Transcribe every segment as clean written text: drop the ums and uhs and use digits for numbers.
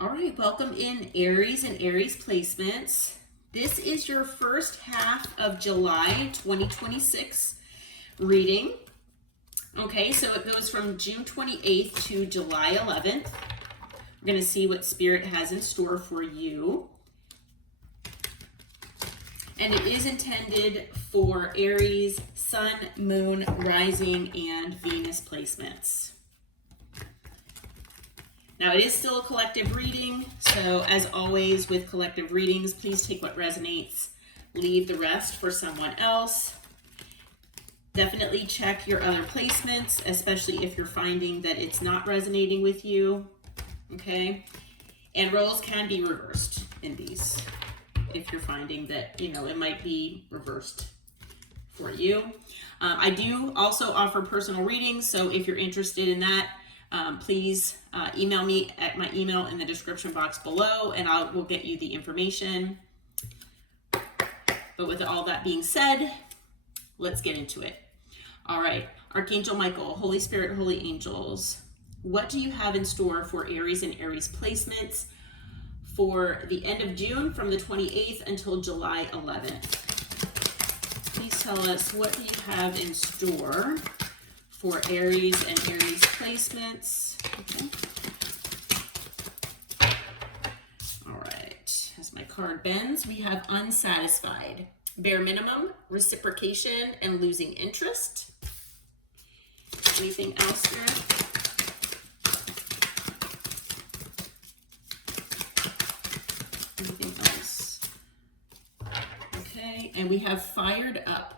All right, welcome in Aries and Aries placements. This is your first half of July 2026 reading. Okay, so it goes from June 28th to July 11th. We're going to see what Spirit has in store for you. And it is intended for Aries, Sun, Moon, Rising, and Venus placements. Now, it is still a collective reading, so as always with collective readings, please take what resonates, leave the rest for someone else. Definitely check your other placements, especially if you're finding that it's not resonating with you, okay? And roles can be reversed in these if you're finding that, it might be reversed for you. I do also offer personal readings, so if you're interested in that, please email me at my email in the description box below, and we'll get you the information. But with all that being said, let's get into it. All right, Archangel Michael, Holy Spirit, Holy Angels, what do you have in store for Aries and Aries placements for the end of June from the 28th until July 11th? Please tell us, what do you have in store for Aries and Aries placements? Okay. All right, as my card bends, we have unsatisfied, bare minimum, reciprocation, and losing interest. Anything else here? Anything else? Okay, and we have fired up.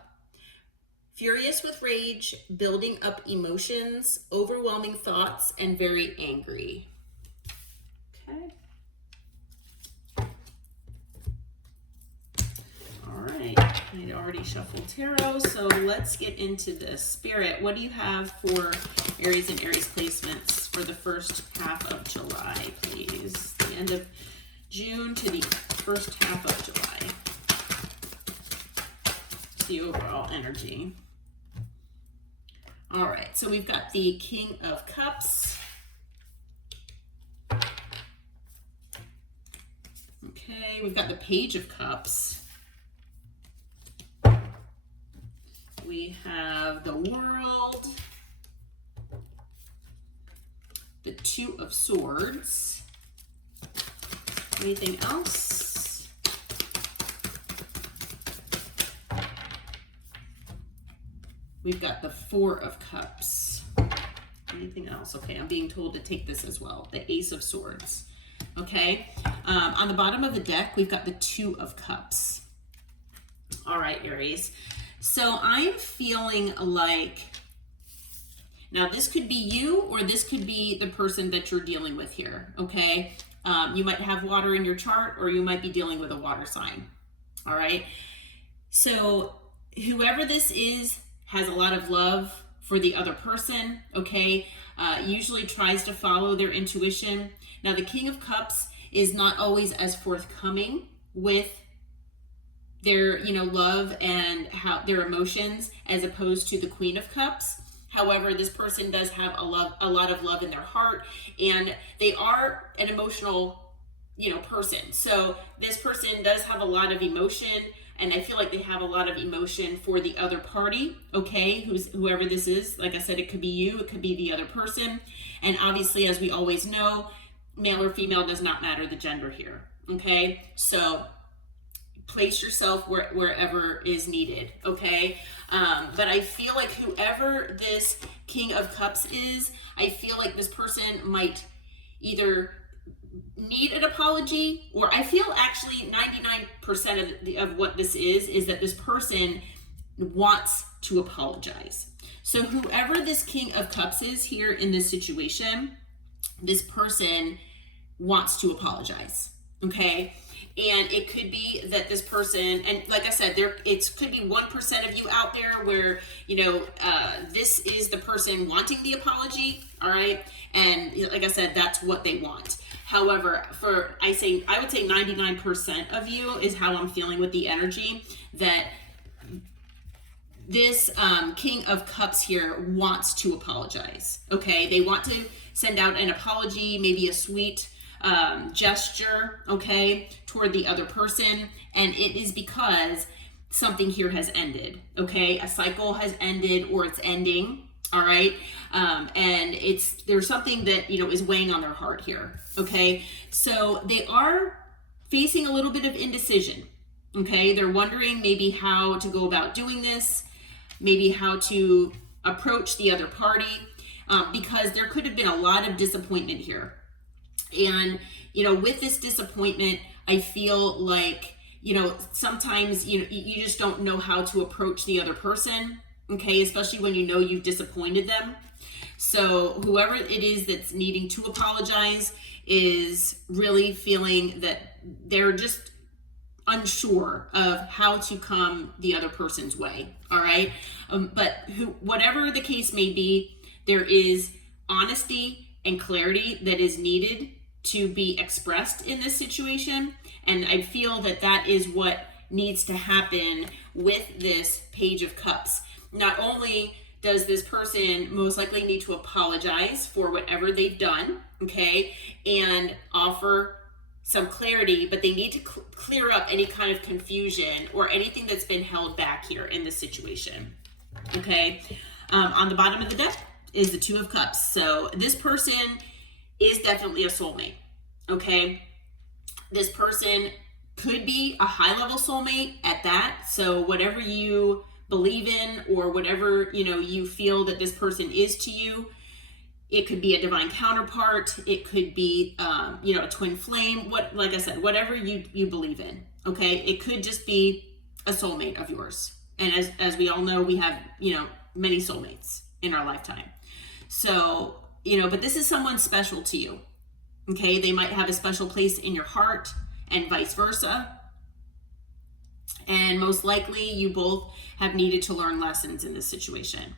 Furious with rage, building up emotions, overwhelming thoughts, and very angry. Okay. All right, I already shuffled tarot, so let's get into this. Spirit, what do you have for Aries and Aries placements for the first half of July, please? The end of June to the first half of July. The overall energy. All right, so we've got the King of Cups. Okay, we've got the Page of Cups. We have the World. The Two of Swords. Anything else? We've got the Four of Cups. Anything else? Okay, I'm being told to take this as well. The Ace of Swords. Okay, on the bottom of the deck, we've got the Two of Cups. All right, Aries. So I'm feeling like, now this could be you or this could be the person that you're dealing with here, okay? You might have water in your chart, or you might be dealing with a water sign, all right? So whoever this is has a lot of love for the other person, okay? Usually tries to follow their intuition. Now, the King of Cups is not always as forthcoming with their, love and their emotions as opposed to the Queen of Cups. However, this person does have a lot of love in their heart, and they are an emotional, person. So this person does have a lot of emotion, and I feel like they have a lot of emotion for the other party, okay? Whoever this is. Like I said, it could be you, it could be the other person. And obviously, as we always know, male or female does not matter the gender here, okay? So place yourself wherever is needed, okay? But I feel like whoever this King of Cups is, I feel like this person might either need an apology, or I feel actually 99% of what this is that this person wants to apologize. So whoever this King of Cups is here in this situation, this person wants to apologize, okay? And it could be that this person, and like I said, it could be 1% of you out there where, this is the person wanting the apology, all right? And like I said, that's what they want. However, I would say 99% of you is how I'm feeling with the energy, that this King of Cups here wants to apologize, okay? They want to send out an apology, maybe a sweet gesture, okay, toward the other person. And it is because something here has ended, okay? A cycle has ended, or it's ending, all right? And there's something that, is weighing on their heart here, okay? So they are facing a little bit of indecision, okay? They're wondering maybe how to go about doing this, maybe how to approach the other party, because there could have been a lot of disappointment here. And, with this disappointment, I feel like, sometimes, you just don't know how to approach the other person, okay? Especially when you've disappointed them. So whoever it is that's needing to apologize is really feeling that they're just unsure of how to come the other person's way, all right? But whatever the case may be, there is honesty and clarity that is needed to be expressed in this situation. And I feel that that is what needs to happen with this Page of Cups. Not only does this person most likely need to apologize for whatever they've done, okay, and offer some clarity, but they need to clear up any kind of confusion or anything that's been held back here in this situation, okay? On the bottom of the deck is the Two of Cups. So this person is definitely a soulmate, okay? This person could be a high-level soulmate at that. So whatever you believe in, or whatever, you feel that this person is to you, it could be a divine counterpart. It could be, a twin flame. Like I said, whatever you believe in, okay? It could just be a soulmate of yours. And as we all know, we have, many soulmates in our lifetime. So, but this is someone special to you, okay? They might have a special place in your heart, and vice versa. And most likely you both have needed to learn lessons in this situation,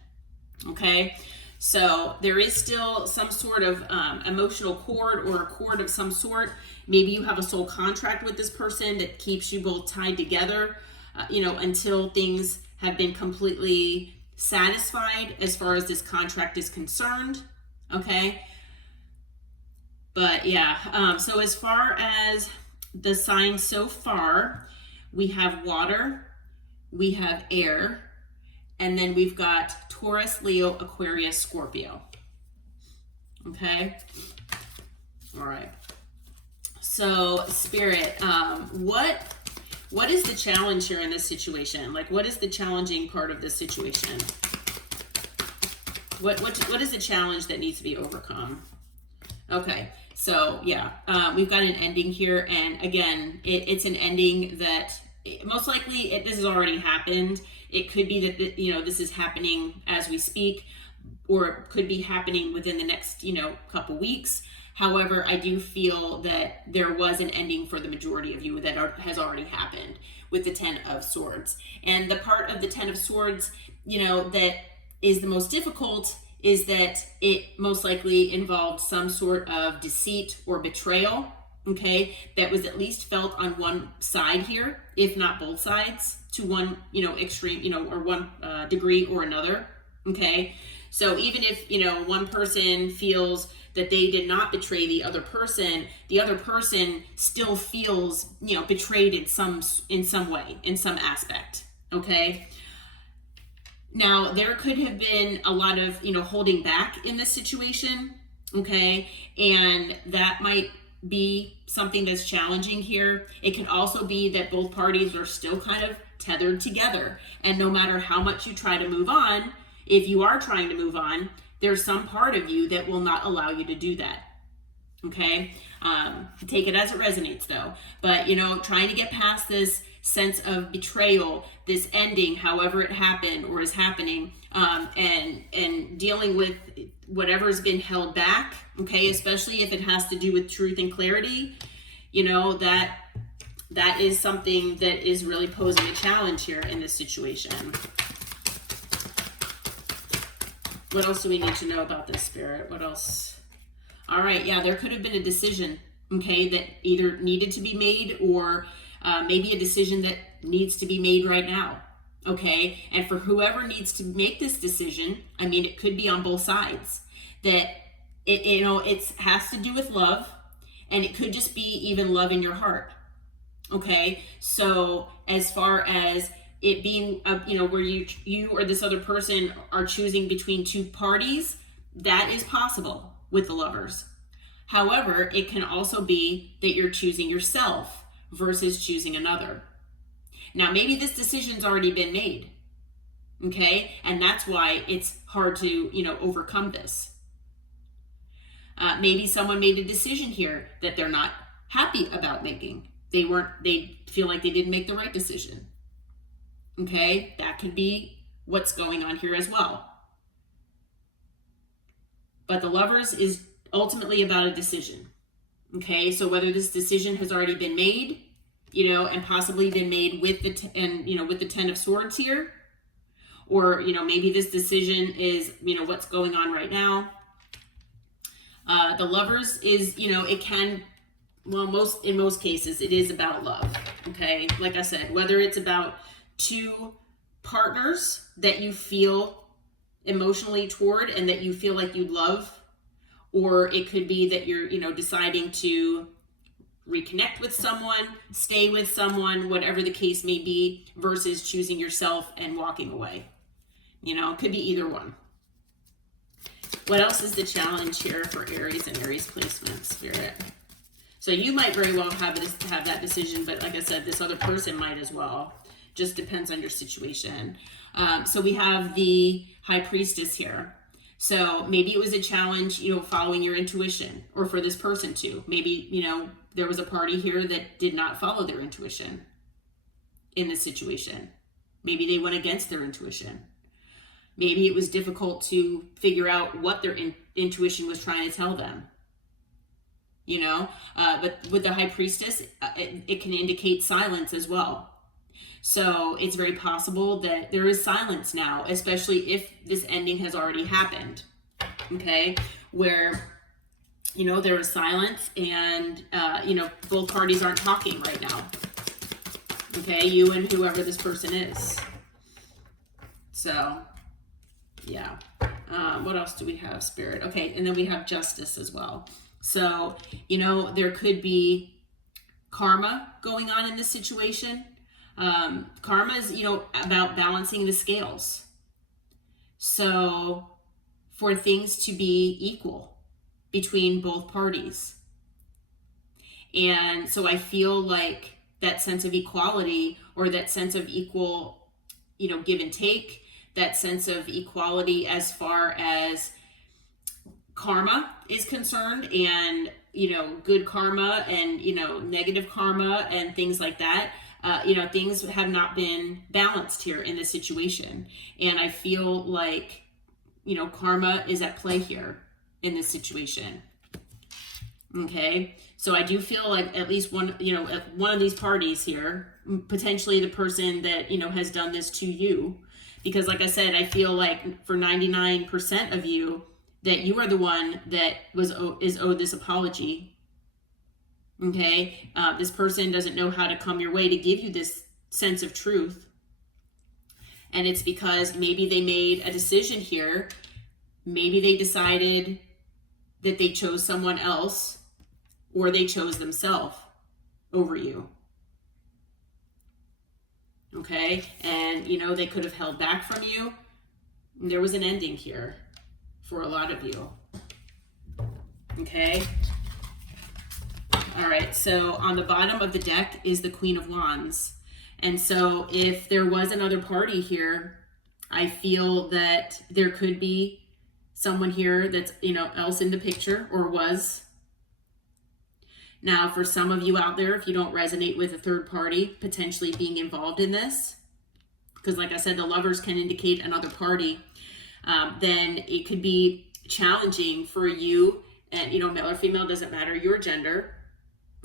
okay? So there is still some sort of emotional cord, or a cord of some sort. Maybe you have a soul contract with this person that keeps you both tied together, until things have been completely satisfied as far as this contract is concerned, okay? But yeah, so as far as the signs so far, we have water, we have air, and then we've got Taurus, Leo, Aquarius, Scorpio. Okay? All right. So, Spirit, what is the challenge here in this situation? Like, what is the challenging part of this situation? What is the challenge that needs to be overcome? Okay. So, yeah, we've got an ending here. And again, it's an ending that most likely this has already happened. It could be that, this is happening as we speak, or it could be happening within the next, couple weeks. However, I do feel that there was an ending for the majority of you that has already happened with the Ten of Swords. And the part of the Ten of Swords, that is the most difficult is that it most likely involved some sort of deceit or betrayal, okay, that was at least felt on one side here, if not both sides, to one, extreme, or one degree or another, okay? So even if, one person feels that they did not betray the other person still feels, betrayed in some way, in some aspect, okay? Now, there could have been a lot of, holding back in this situation, okay? And that might be something that's challenging here. It could also be that both parties are still kind of tethered together. And no matter how much you try to move on, if you are trying to move on, there's some part of you that will not allow you to do that, okay? Take it as it resonates, though. But, trying to get past this sense of betrayal, this ending, however it happened or is happening, and dealing with whatever's been held back, okay, especially if it has to do with truth and clarity, that is something that is really posing a challenge here in this situation. What else do we need to know about this, Spirit? What else? All right, yeah, there could have been a decision, okay, that either needed to be made, or maybe a decision that needs to be made right now, okay? And for whoever needs to make this decision, it could be on both sides, that it has to do with love, And it could just be even love in your heart. Okay, so as far as it being, where you or this other person are choosing between two parties, that is possible with the Lovers. However, it can also be that you're choosing yourself versus choosing another. Now, maybe this decision's already been made, okay, and that's why it's hard to overcome this. Maybe someone made a decision here that they're not happy about making. They feel like they didn't make the right decision. Okay, that could be what's going on here as well. But the Lovers is ultimately about a decision. Okay, so whether this decision has already been made, and possibly been made with with the Ten of Swords here, or maybe this decision is what's going on right now. The Lovers is it can, well, in most cases it is about love. Okay, like I said, whether it's about two partners that you feel emotionally toward and that you feel like you love, or it could be that you're deciding to reconnect with someone, stay with someone, whatever the case may be, versus choosing yourself and walking away. It could be either one. What else is the challenge here for Aries and Aries placement, Spirit? So you might very well have that decision, but like I said, this other person might as well. Just depends on your situation. So we have the High Priestess here. So maybe it was a challenge, following your intuition, or for this person too. Maybe, there was a party here that did not follow their intuition in this situation. Maybe they went against their intuition. Maybe it was difficult to figure out what their intuition was trying to tell them. But with the High Priestess, it can indicate silence as well. So it's very possible that there is silence now, especially if this ending has already happened. Okay, where there is silence and both parties aren't talking right now. Okay, you and whoever this person is. So yeah. What else do we have, Spirit? Okay, and then we have Justice as well. So, there could be karma going on in this situation. Karma is, about balancing the scales. So, for things to be equal between both parties. And so I feel like that sense of equality, or that sense of equal, give and take, that sense of equality as far as karma is concerned, and good karma and negative karma and things like that. Things have not been balanced here in this situation, and I feel like karma is at play here in this situation. Okay, so I do feel like at least one of these parties here, potentially the person that has done this to you, because like I said, I feel like for 99% of you, that you are the one that is owed this apology. Okay, this person doesn't know how to come your way to give you this sense of truth, and it's because maybe they made a decision here. Maybe they decided that they chose someone else, or they chose themselves over you. Okay, and they could have held back from you. There was an ending here for a lot of you. Okay. All right, so on the bottom of the deck is the Queen of Wands. And so if there was another party here, I feel that there could be someone here that's, else in the picture, or was. Now, for some of you out there, if you don't resonate with a third party potentially being involved in this, because like I said, the Lovers can indicate another party, then it could be challenging for you, and male or female, doesn't matter your gender.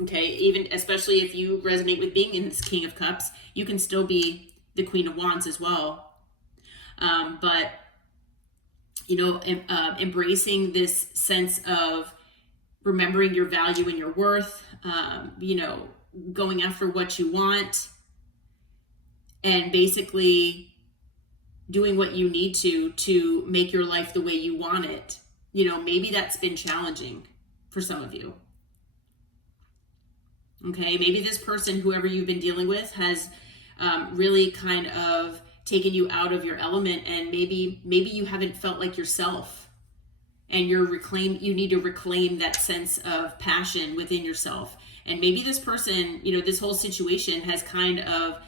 Okay, even especially if you resonate with being in this King of Cups, you can still be the Queen of Wands as well. But embracing this sense of remembering your value and your worth, going after what you want, and basically doing what you need to make your life the way you want it. Maybe that's been challenging for some of you. Okay, maybe this person, whoever you've been dealing with, has really kind of taken you out of your element, and maybe you haven't felt like yourself, and you need to reclaim that sense of passion within yourself. And maybe this person, this whole situation has kind of,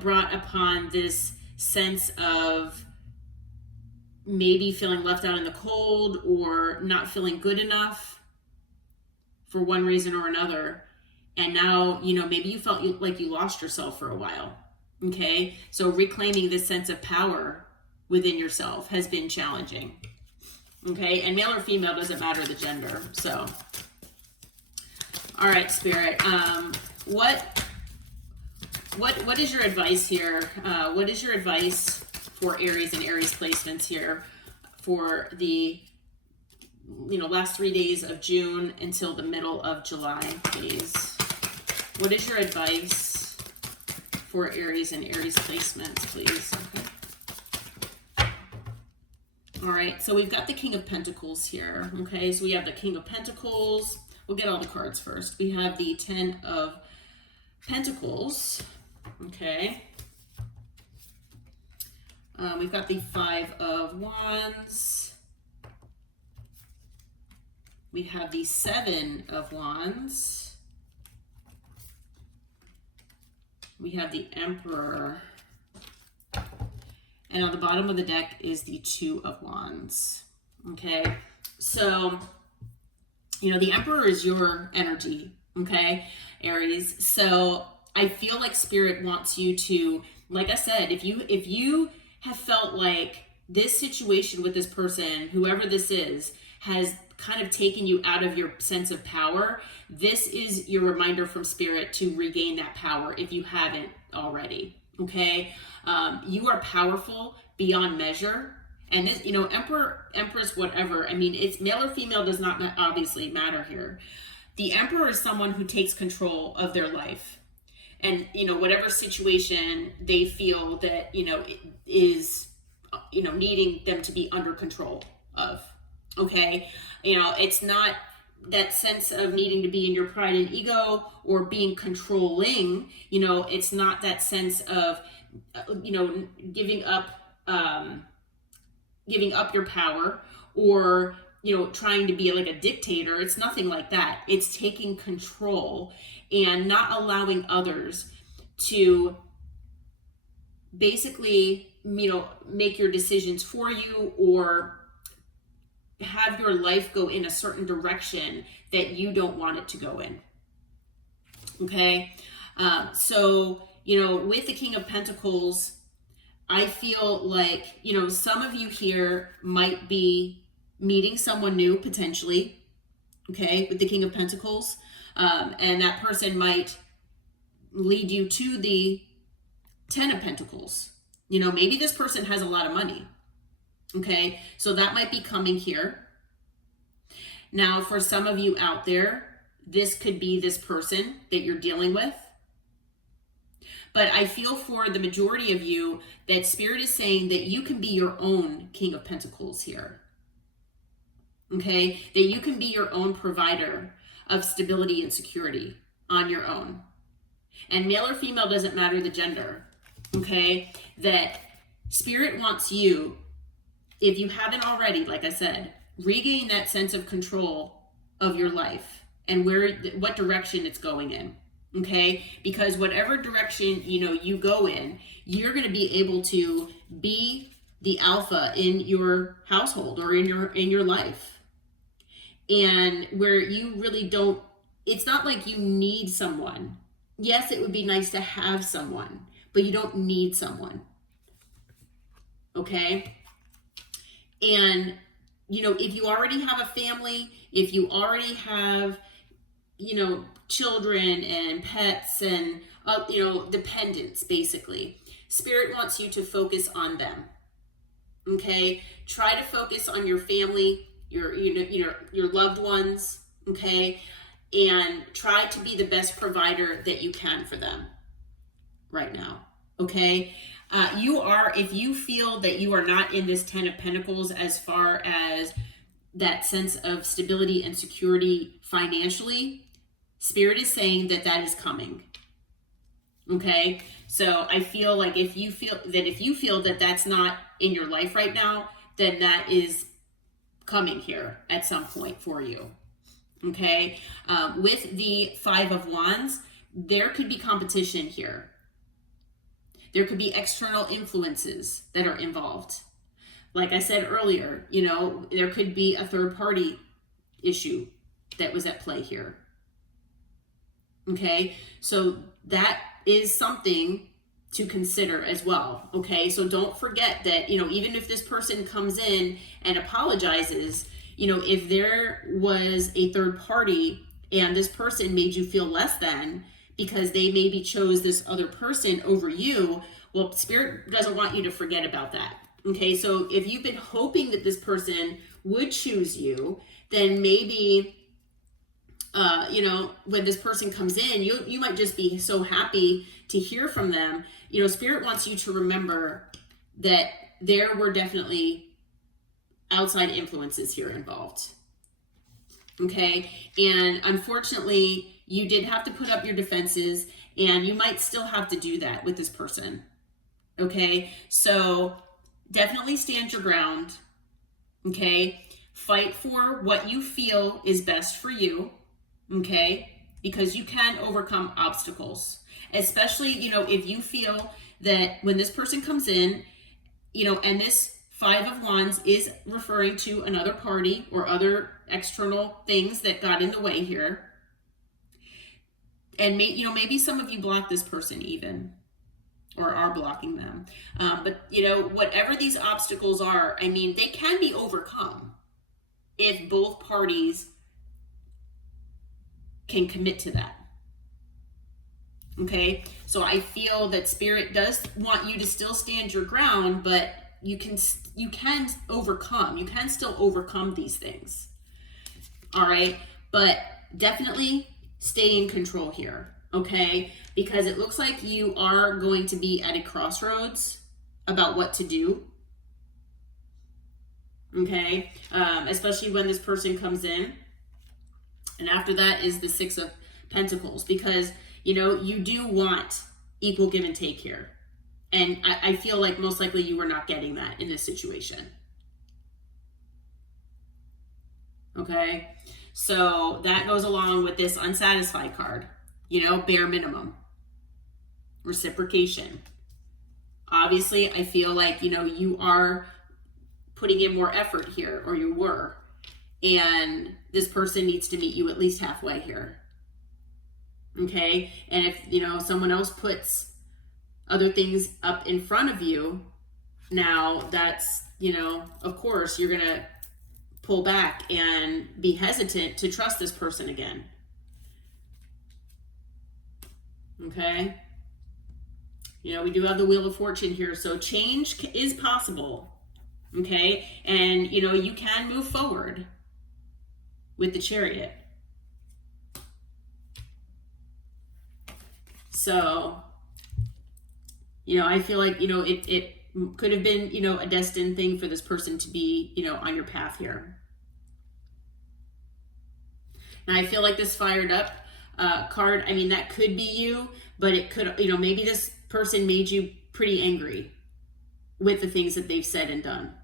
brought upon this sense of maybe feeling left out in the cold or not feeling good enough for one reason or another. And now, maybe you felt like you lost yourself for a while. Okay. So reclaiming this sense of power within yourself has been challenging. Okay. And male or female, doesn't matter the gender. So, all right, Spirit. What is your advice here? What is your advice for Aries and Aries placements here for the last 3 days of June until the middle of July, please? What is your advice for Aries and Aries placements, please? Okay. All right, so we've got the King of Pentacles here. Okay, so we have the King of Pentacles. We'll get all the cards first. We have the 10 of Pentacles. Okay. We've got the 5 of Wands. We have the 7 of Wands. We have the Emperor. And on the bottom of the deck is the 2 of Wands. Okay, so, the Emperor is your energy, okay, Aries. So I feel like Spirit wants you to, like I said, if you have felt like this situation with this person, whoever this is, has kind of taken you out of your sense of power, this is your reminder from Spirit to regain that power if you haven't already. Okay, you are powerful beyond measure. And this, Emperor, Empress, whatever, I mean, it's male or female does not obviously matter here. The Emperor is someone who takes control of their life. And, whatever situation they feel that, is, needing them to be under control of. Okay. It's not that sense of needing to be in your pride and ego or being controlling. It's not that sense of, giving up your power or, trying to be like a dictator. It's nothing like that. It's taking control and not allowing others to basically, make your decisions for you or have your life go in a certain direction that you don't want it to go in. Okay. So, with the King of Pentacles, I feel like, some of you here might be meeting someone new potentially, okay, with the King of Pentacles. And that person might lead you to the 10 of Pentacles. Maybe this person has a lot of money, okay? So that might be coming here. Now, for some of you out there, this could be this person that you're dealing with. But I feel for the majority of you that Spirit is saying that you can be your own King of Pentacles here. Okay? That you can be your own provider of stability and security on your own. And male or female doesn't matter the gender. Okay? That Spirit wants you, if you haven't already, like I said, regain that sense of control of your life and what direction it's going in. Okay, because whatever direction you go in, you're going to be able to be the alpha in your household or in your life. And where you really don't, it's not like you need someone. Yes, it would be nice to have someone, but you don't need someone. Okay? And if you already have a family, if you already have children and pets and, dependents, basically. Spirit wants you to focus on them. Okay? Try to focus on your family, your loved ones, okay? And try to be the best provider that you can for them right now, okay? If you feel that you are not in this 10 of Pentacles as far as that sense of stability and security financially, Spirit is saying that that is coming. Okay, so I feel like if you feel that that's not in your life right now, then that is coming here at some point for you. Okay, with the Five of Wands, there could be competition here. There could be external influences that are involved. Like I said earlier, you know, there could be a third party issue that was at play here. Okay, so that is something to consider as well. Okay, so don't forget that, you know, even if this person comes in and apologizes, you know, if there was a third party and this person made you feel less than because they maybe chose this other person over you, well, Spirit doesn't want you to forget about that. Okay, so if you've been hoping that this person would choose you, then maybe you know, when this person comes in, you might just be so happy to hear from them. You know, Spirit wants you to remember that there were definitely outside influences here involved. Okay, and unfortunately, you did have to put up your defenses, and you might still have to do that with this person. Okay, so definitely stand your ground. Okay, fight for what you feel is best for you. Okay, because you can overcome obstacles, especially, you know, if you feel that when this person comes in, you know, and this Five of Wands is referring to another party or other external things that got in the way here. And you know, maybe some of you block this person even, or are blocking them. But you know, whatever these obstacles are, I mean, they can be overcome if both parties can commit to that. Okay, so I feel that Spirit does want you to still stand your ground, but you can overcome. You can still overcome these things. All right, but definitely stay in control here. Okay, because it looks like you are going to be at a crossroads about what to do. Okay, especially when this person comes in. And after that is the Six of Pentacles, because, you know, you do want equal give and take here. And I feel like most likely you were not getting that in this situation. Okay, so that goes along with this unsatisfied card, you know, bare minimum, reciprocation. Obviously, I feel like, you know, you are putting in more effort here, or you were. And this person needs to meet you at least halfway here. Okay, and if, you know, someone else puts other things up in front of you, now that's, you know, of course you're gonna pull back and be hesitant to trust this person again. Okay, you know, we do have the Wheel of Fortune here, so change is possible. Okay, and you know, you can move forward with the Chariot. So, you know, I feel like, you know, it could have been, you know, a destined thing for this person to be, you know, on your path here. And I feel like this fired up card, I mean, that could be you, but it could, you know, maybe this person made you pretty angry with the things that they've said and done.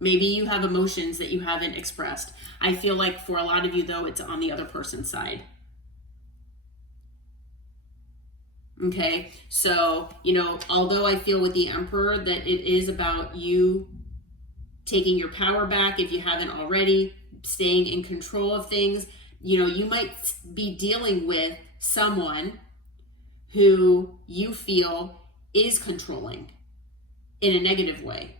Maybe you have emotions that you haven't expressed. I feel like for a lot of you, though, it's on the other person's side. Okay, so, you know, although I feel with the Emperor that it is about you taking your power back, if you haven't already, staying in control of things, you know, you might be dealing with someone who you feel is controlling in a negative way,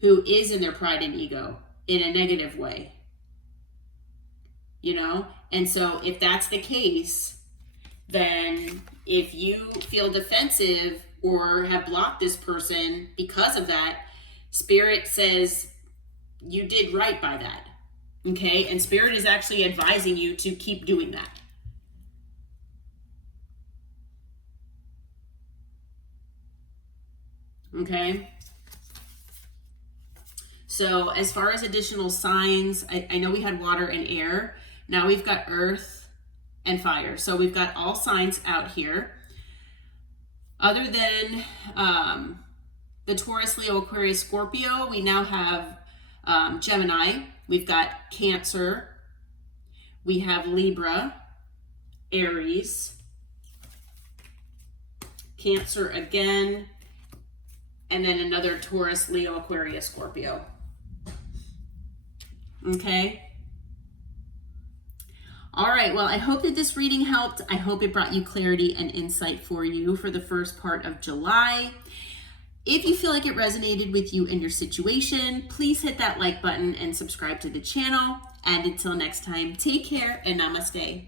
who is in their pride and ego in a negative way, you know? And so if that's the case, then if you feel defensive or have blocked this person because of that, Spirit says you did right by that. Okay, and Spirit is actually advising you to keep doing that. Okay. So as far as additional signs, I know we had water and air. Now we've got earth, and fire. So we've got all signs out here. Other than the Taurus, Leo, Aquarius, Scorpio, we now have Gemini. We've got Cancer. We have Libra, Aries, Cancer again, and then another Taurus, Leo, Aquarius, Scorpio. Okay. All right, well, I hope that this reading helped. I hope it brought you clarity and insight for you for the first part of July. If you feel like it resonated with you in your situation, please hit that like button and subscribe to the channel. And until next time, take care and namaste.